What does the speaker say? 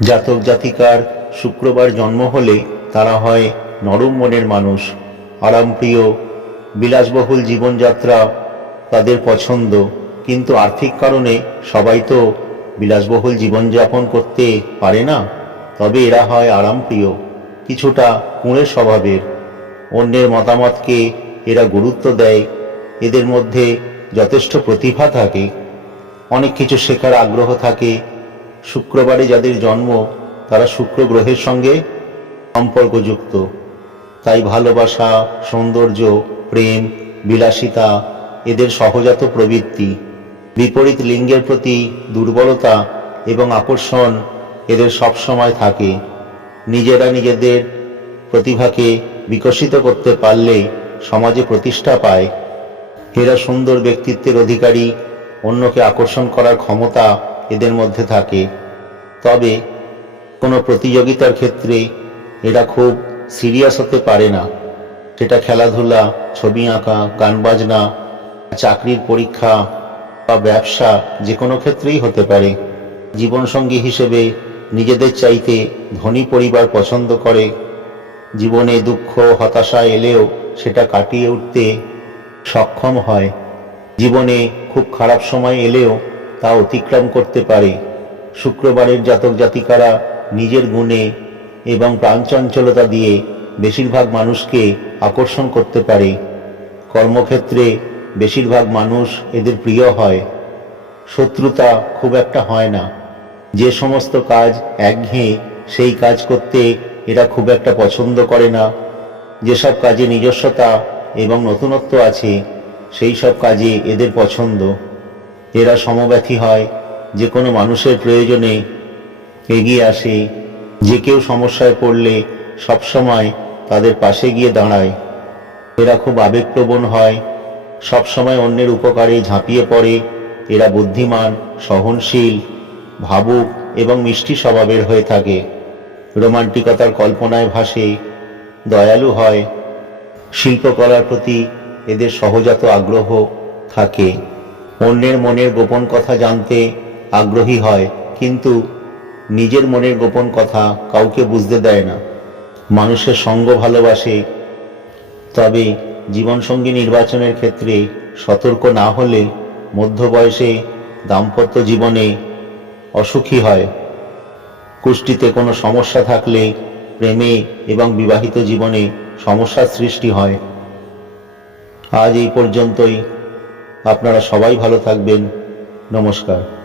জাতক জাতিকার শুক্রবার জন্ম হলে তারা হয় নরম মনের মানুষ, আরামপ্রিয়, বিলাসবহুল জীবনযাত্রা তাদের পছন্দ। কিন্তু আর্থিক কারণে সবাই তো বিলাসবহুল জীবনযাপন করতে পারে না। তবে এরা হয় আরামপ্রিয়, কিছুটা কুঁড়ে স্বভাবের। অন্যের মতামতকে এরা গুরুত্ব দেয়, এদের মধ্যে যথেষ্ট প্রতিভা থাকে। অনেক কিছু শেখার আগ্রহ থাকে শুক্রবারে যাদের জন্ম, তারা শুক্র গ্রহের সঙ্গে সম্পর্কযুক্ত। তাই ভালোবাসা, সৌন্দর্য, প্রেম, বিলাসিতা, এদের সহজাত প্রবৃত্তি, বিপরীত লিঙ্গের প্রতি দুর্বলতা এবং আকর্ষণ এদের সবসময় থাকে। নিজেরা নিজেদের প্রতিভাকে বিকশিত করতে পারলে সমাজে প্রতিষ্ঠা পায়। এরা সুন্দর ব্যক্তিত্বের অধিকারী, অন্যকে আকর্ষণ করার ক্ষমতা এদের মধ্যে থাকে। তবে কোনো প্রতিযোগিতার ক্ষেত্রে এরা খুব সিরিয়াস হতে পারে না। সেটা খেলাধুলা, ছবি আঁকা গান বাজনা চাকরির পরীক্ষা বা ব্যবসা যে কোনো ক্ষেত্রেই হতে পারে। জীবনসঙ্গী হিসেবে নিজেদের চাইতে ধনী পরিবার পছন্দ করে। জীবনে দুঃখ, হতাশা এলেও সেটা কাটিয়ে উঠতে সক্ষম হয়। জীবনে খুব খারাপ সময় এলেও তা অতিক্রম করতে পারে। শুক্রবারের জাতক জাতিকারা নিজের গুণে এবং প্রাণচঞ্চলতা দিয়ে বেশিরভাগ মানুষকে আকর্ষণ করতে পারে। কর্মক্ষেত্রে বেশিরভাগ মানুষ এদের প্রিয় হয়। শত্রুতা খুব একটা হয় না। যে সমস্ত কাজ একঘেয়ে সেই কাজ করতে এরা খুব একটা পছন্দ করে না। যেসব কাজে নিজস্বতা এবং নতুনত্ব আছে, সেই সব কাজে এদের পছন্দ। এরা সমব্যথী হয় যে কোনো মানুষের প্রয়োজনে এগিয়ে আসে, যে কেউ সমস্যায় পড়লে সবসময় তাদের পাশে গিয়ে দাঁড়ায়। এরা খুব আবেগপ্রবণ হয়, সবসময় অন্যের উপকারে ঝাঁপিয়ে পড়ে। এরা বুদ্ধিমান, সহনশীল, ভাবুক এবং মিষ্টি স্বভাবের হয়ে থাকে। রোমান্টিকতার কল্পনায় ভাসে, দয়ালু হয়। শিল্পকলার প্রতি এদের সহজাত আগ্রহ থাকে। অন্যের মনের গোপন কথা জানতে আগ্রহী হয়, কিন্তু নিজের মনের গোপন কথা কাউকে বুঝতে দেয় না। মানুষের সঙ্গ ভালোবাসে, তবে জীবনসঙ্গী নির্বাচনের ক্ষেত্রে সতর্ক না হলে মধ্য বয়সে দাম্পত্য জীবনে অসুখী হয়। কুষ্টিতে কোনো সমস্যা থাকলে প্রেমে এবং বিবাহিত জীবনে সমস্যার সৃষ্টি হয়। আজ এই পর্যন্তই। আপনারা সবাই ভালো থাকবেন। নমস্কার।